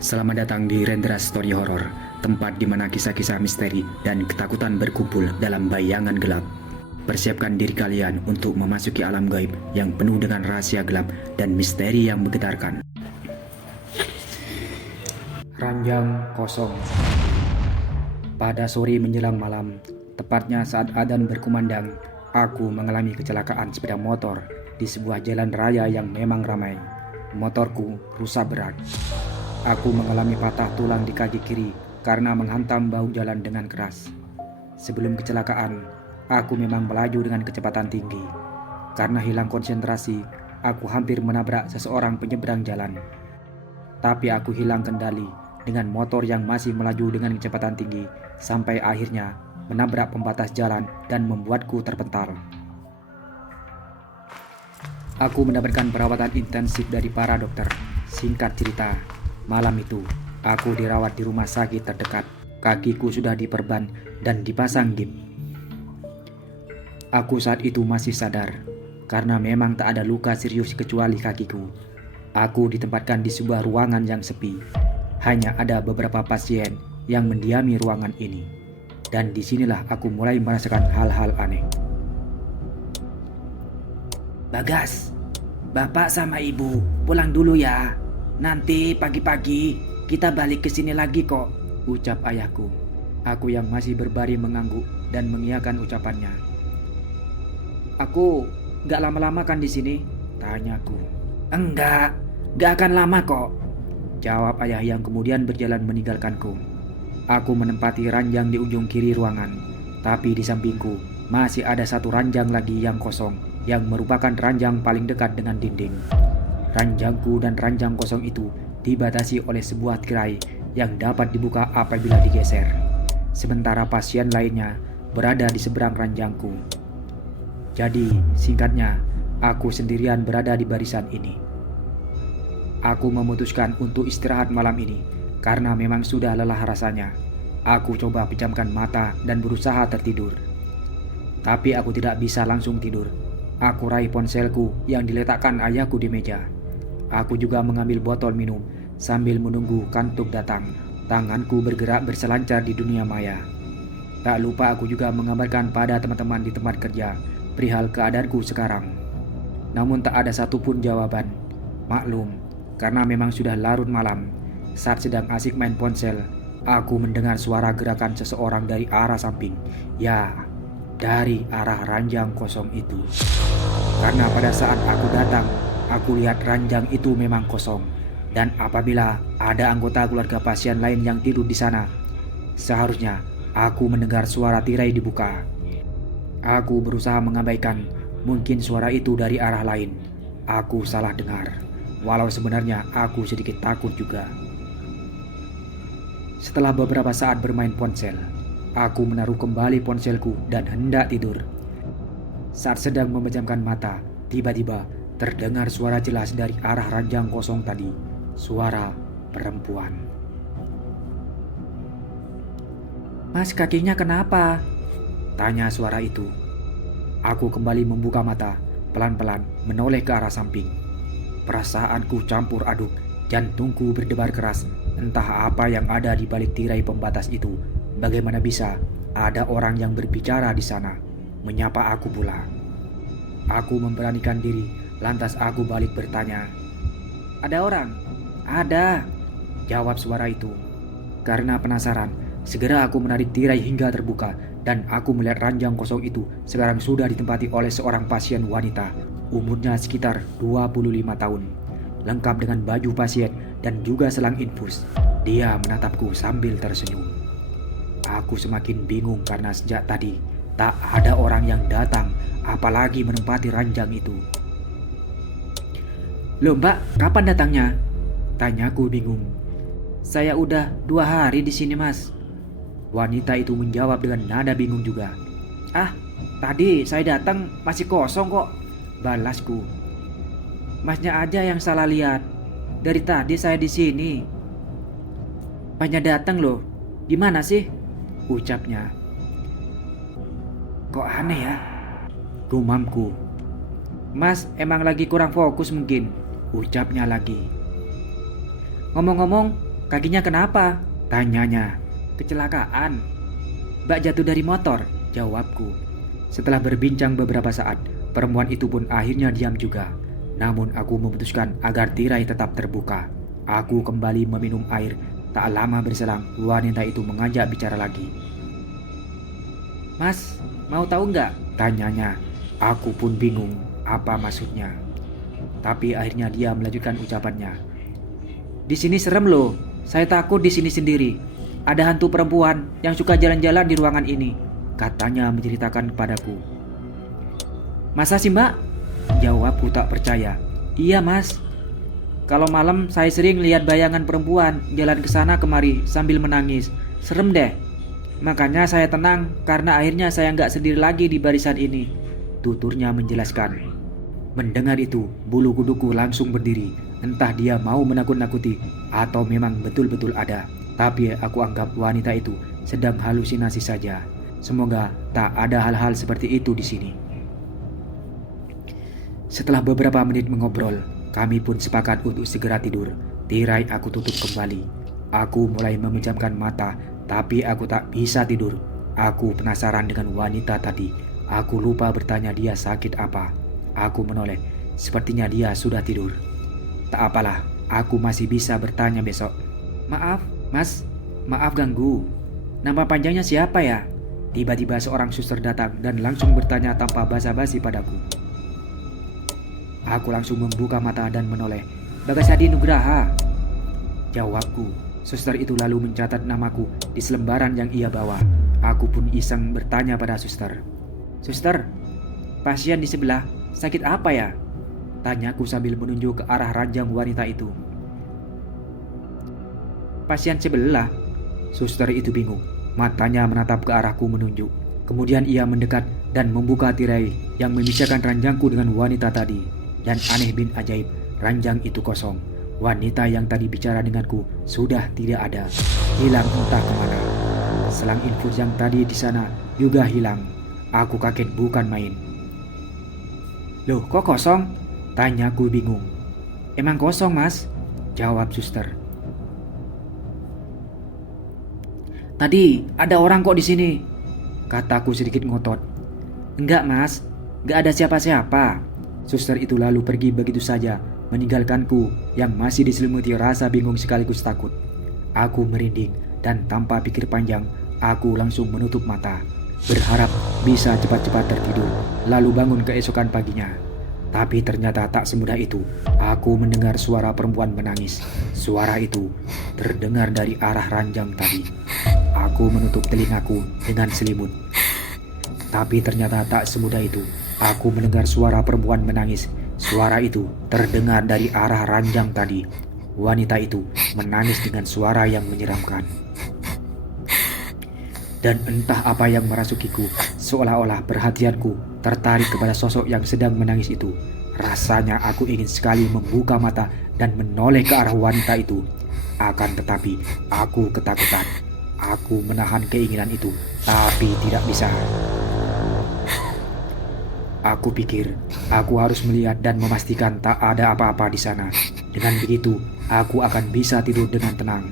Selamat datang di Rendra Story Horror, tempat di mana kisah-kisah misteri dan ketakutan berkumpul dalam bayangan gelap. Persiapkan diri kalian untuk memasuki alam gaib yang penuh dengan rahasia gelap dan misteri yang menggetarkan. Ranjang kosong. Pada sore menjelang malam, tepatnya saat adzan berkumandang, aku mengalami kecelakaan sepeda motor di sebuah jalan raya yang memang ramai. Motorku rusak berat. Aku mengalami patah tulang di kaki kiri karena menghantam bahu jalan dengan keras. Sebelum kecelakaan, aku memang melaju dengan kecepatan tinggi. Karena hilang konsentrasi, aku hampir menabrak seseorang penyeberang jalan. Tapi aku hilang kendali dengan motor yang masih melaju dengan kecepatan tinggi sampai akhirnya menabrak pembatas jalan dan membuatku terpental. Aku mendapatkan perawatan intensif dari para dokter. Singkat cerita, malam itu aku dirawat di rumah sakit terdekat. Kakiku sudah diperban dan dipasang gip. Aku saat itu masih sadar karena memang tak ada luka serius kecuali kakiku. Aku ditempatkan di sebuah ruangan yang sepi. Hanya ada beberapa pasien yang mendiami ruangan ini. Dan disinilah aku mulai merasakan hal-hal aneh. Bagas, Bapak sama Ibu pulang dulu ya. Nanti pagi-pagi kita balik ke sini lagi kok, ucap ayahku. Aku yang masih berbaring mengangguk dan mengiyakan ucapannya. Aku gak lama-lama kan di sini? Tanyaku. Enggak akan lama kok, jawab ayah yang kemudian berjalan meninggalkanku. Aku menempati ranjang di ujung kiri ruangan, tapi di sampingku masih ada satu ranjang lagi yang kosong, yang merupakan ranjang paling dekat dengan dinding. Ranjangku dan ranjang kosong itu dibatasi oleh sebuah tirai yang dapat dibuka apabila digeser. Sementara pasien lainnya berada di seberang ranjangku. Jadi, singkatnya, aku sendirian berada di barisan ini. Aku memutuskan untuk istirahat malam ini karena memang sudah lelah rasanya. Aku coba pejamkan mata dan berusaha tertidur. Tapi aku tidak bisa langsung tidur. Aku raih ponselku yang diletakkan ayahku di meja. Aku juga mengambil botol minum sambil menunggu kantuk datang. Tanganku bergerak berselancar di dunia maya. Tak lupa aku juga mengabarkan pada teman-teman di tempat kerja perihal keadaanku sekarang. Namun tak ada satupun jawaban. Maklum, karena memang sudah larut malam. Saat sedang asik main ponsel, aku mendengar suara gerakan seseorang dari arah samping. Ya, dari arah ranjang kosong itu. Karena pada saat aku datang, aku lihat ranjang itu memang kosong. Dan apabila ada anggota keluarga pasien lain yang tidur di sana, seharusnya aku mendengar suara tirai dibuka. Aku berusaha mengabaikan mungkin suara itu dari arah lain. Aku salah dengar, walau sebenarnya aku sedikit takut juga. Setelah beberapa saat bermain ponsel, aku menaruh kembali ponselku dan hendak tidur. Saat sedang memejamkan mata, tiba-tiba terdengar suara jelas dari arah ranjang kosong tadi. Suara perempuan. Mas, kakinya kenapa? Tanya suara itu. Aku kembali membuka mata, pelan-pelan menoleh ke arah samping. Perasaanku campur aduk, jantungku berdebar keras. Entah apa yang ada di balik tirai pembatas itu. Bagaimana bisa ada orang yang berbicara di sana, menyapa aku pula. Aku memberanikan diri, lantas aku balik bertanya. Ada orang? Ada, jawab suara itu. Karena penasaran, segera aku menarik tirai hingga terbuka dan aku melihat ranjang kosong itu sekarang sudah ditempati oleh seorang pasien wanita. Umurnya sekitar 25 tahun. Lengkap dengan baju pasien dan juga selang infus. Dia menatapku sambil tersenyum. Aku semakin bingung karena sejak tadi tak ada orang yang datang, apalagi menempati ranjang itu. Loh Mbak, kapan datangnya? Tanyaku bingung. Saya udah 2 hari di sini Mas. Wanita itu menjawab dengan nada bingung juga. Ah, tadi saya datang masih kosong kok, balasku. Masnya aja yang salah lihat. Dari tadi saya di sini. Masnya datang loh. Gimana sih? Ucapnya. Kok aneh ya? Gumamku. Mas emang lagi kurang fokus mungkin, ucapnya lagi. Ngomong-ngomong, Kakinya kenapa? Tanyanya. Kecelakaan. Mbak jatuh dari motor, jawabku. Setelah berbincang beberapa saat, perempuan itu pun akhirnya diam juga. Namun aku memutuskan agar tirai tetap terbuka. Aku kembali meminum air. Tak lama berselang, wanita itu mengajak bicara lagi. Mas, mau tahu nggak? Tanyanya. Aku pun bingung apa maksudnya. Tapi akhirnya dia melanjutkan ucapannya. Di sini serem loh. Saya takut di sini sendiri. Ada hantu perempuan yang suka jalan-jalan di ruangan ini, katanya menceritakan kepadaku. Masa sih mbak? Jawabku tak percaya. Iya mas. Kalau malam saya sering lihat bayangan perempuan jalan ke sana kemari sambil menangis. Serem deh. Makanya saya tenang karena akhirnya saya nggak sendiri lagi di barisan ini, tuturnya menjelaskan. Mendengar itu, bulu kuduku langsung berdiri. Entah dia mau menakut-nakuti atau memang betul-betul ada. Tapi aku anggap wanita itu sedang halusinasi saja. Semoga tak ada hal-hal seperti itu di sini. Setelah beberapa menit mengobrol, kami pun sepakat untuk segera tidur. Tirai aku tutup kembali. Aku mulai memejamkan mata, tapi aku tak bisa tidur. Aku penasaran dengan wanita tadi. Aku lupa bertanya dia sakit apa. Aku menoleh, sepertinya dia sudah tidur. Tak apalah, aku masih bisa bertanya besok. Maaf, Mas, maaf ganggu. Nama panjangnya siapa ya? Tiba-tiba seorang suster datang dan langsung bertanya tanpa basa-basi padaku. Aku langsung membuka mata dan menoleh. Bagasadi Nugraha, jawabku. Suster itu lalu mencatat namaku di selembaran yang ia bawa. Aku pun iseng bertanya pada suster. Suster, pasien di sebelah sakit apa ya? Tanyaku sambil menunjuk ke arah ranjang wanita itu. Pasien sebelah? Suster itu bingung. Matanya menatap ke arahku menunjuk. Kemudian ia mendekat dan membuka tirai yang memisahkan ranjangku dengan wanita tadi. Dan aneh bin ajaib, ranjang itu kosong. Wanita yang tadi bicara denganku sudah tidak ada. Hilang entah kemana. Selang infus yang tadi di sana juga hilang. Aku kaget bukan main. Loh, kok kosong? Tanyaku bingung. Emang kosong, Mas? Jawab suster. Tadi ada orang kok di sini, kataku sedikit ngotot. Enggak mas, enggak ada siapa-siapa. Suster itu lalu pergi begitu saja, meninggalkanku yang masih diselimuti rasa bingung sekaligus takut. Aku merinding dan tanpa pikir panjang, aku langsung menutup mata, berharap bisa cepat-cepat tertidur, lalu bangun keesokan paginya. Tapi ternyata tak semudah itu. Aku mendengar suara perempuan menangis. Suara itu terdengar dari arah ranjang tadi. Aku menutup telingaku dengan selimut. Tapi ternyata tak semudah itu. Aku mendengar suara perempuan menangis. Suara itu terdengar dari arah ranjang tadi. Wanita itu menangis dengan suara yang menyeramkan. Dan entah apa yang merasukiku, seolah-olah perhatianku tertarik kepada sosok yang sedang menangis itu. Rasanya aku ingin sekali membuka mata dan menoleh ke arah wanita itu. Akan tetapi aku ketakutan. Aku menahan keinginan itu, tapi tidak bisa. Aku pikir aku harus melihat dan memastikan tak ada apa-apa di sana. Dengan begitu, aku akan bisa tidur dengan tenang.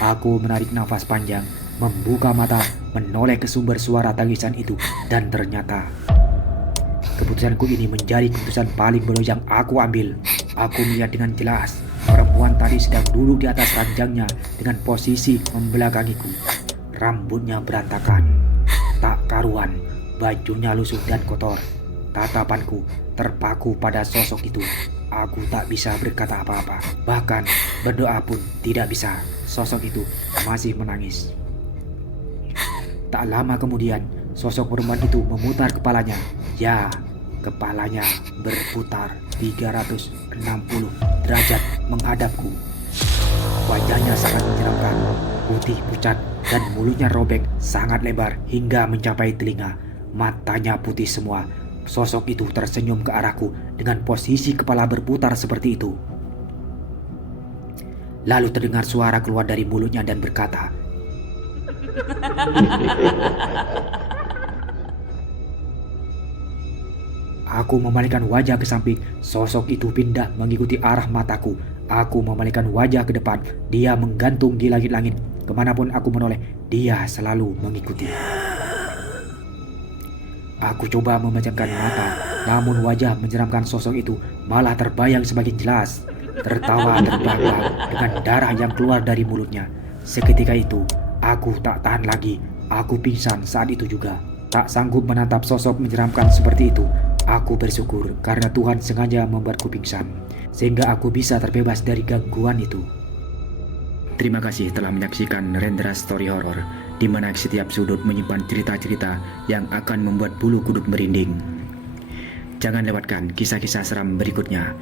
Aku menarik nafas panjang, membuka mata, menoleh ke sumber suara tangisan itu, dan ternyata keputusanku ini menjadi keputusan paling bodoh yang aku ambil. Aku melihat dengan jelas perempuan tadi sedang duduk di atas ranjangnya dengan posisi membelakangiku. Rambutnya berantakan, tak karuan, bajunya lusuh dan kotor. Tatapanku terpaku pada sosok itu. Aku tak bisa berkata apa-apa, bahkan berdoa pun tidak bisa. Sosok itu masih menangis. Tak lama kemudian, sosok perempuan itu memutar kepalanya. Ya, kepalanya berputar 360 derajat menghadapku. Wajahnya sangat menyeramkan, putih pucat dan mulutnya robek sangat lebar hingga mencapai telinga. Matanya putih semua. Sosok itu tersenyum ke arahku dengan posisi kepala berputar seperti itu. Lalu terdengar suara keluar dari mulutnya dan berkata, Aku memalingkan wajah ke samping. Sosok itu pindah mengikuti arah mataku. Aku memalingkan wajah ke depan. Dia menggantung di langit-langit. Kemanapun aku menoleh, dia selalu mengikuti. Aku coba memejamkan mata, namun wajah menyeramkan sosok itu malah terbayang semakin jelas. Tertawa terbahak dengan darah yang keluar dari mulutnya. Seketika itu, aku tak tahan lagi. Aku pingsan saat itu juga. Tak sanggup menatap sosok menyeramkan seperti itu. Aku bersyukur karena Tuhan sengaja membuatku pingsan, sehingga aku bisa terbebas dari gangguan itu. Terima kasih telah menyaksikan Rendra Story Horror, di mana setiap sudut menyimpan cerita-cerita yang akan membuat bulu kuduk merinding. Jangan lewatkan kisah-kisah seram berikutnya.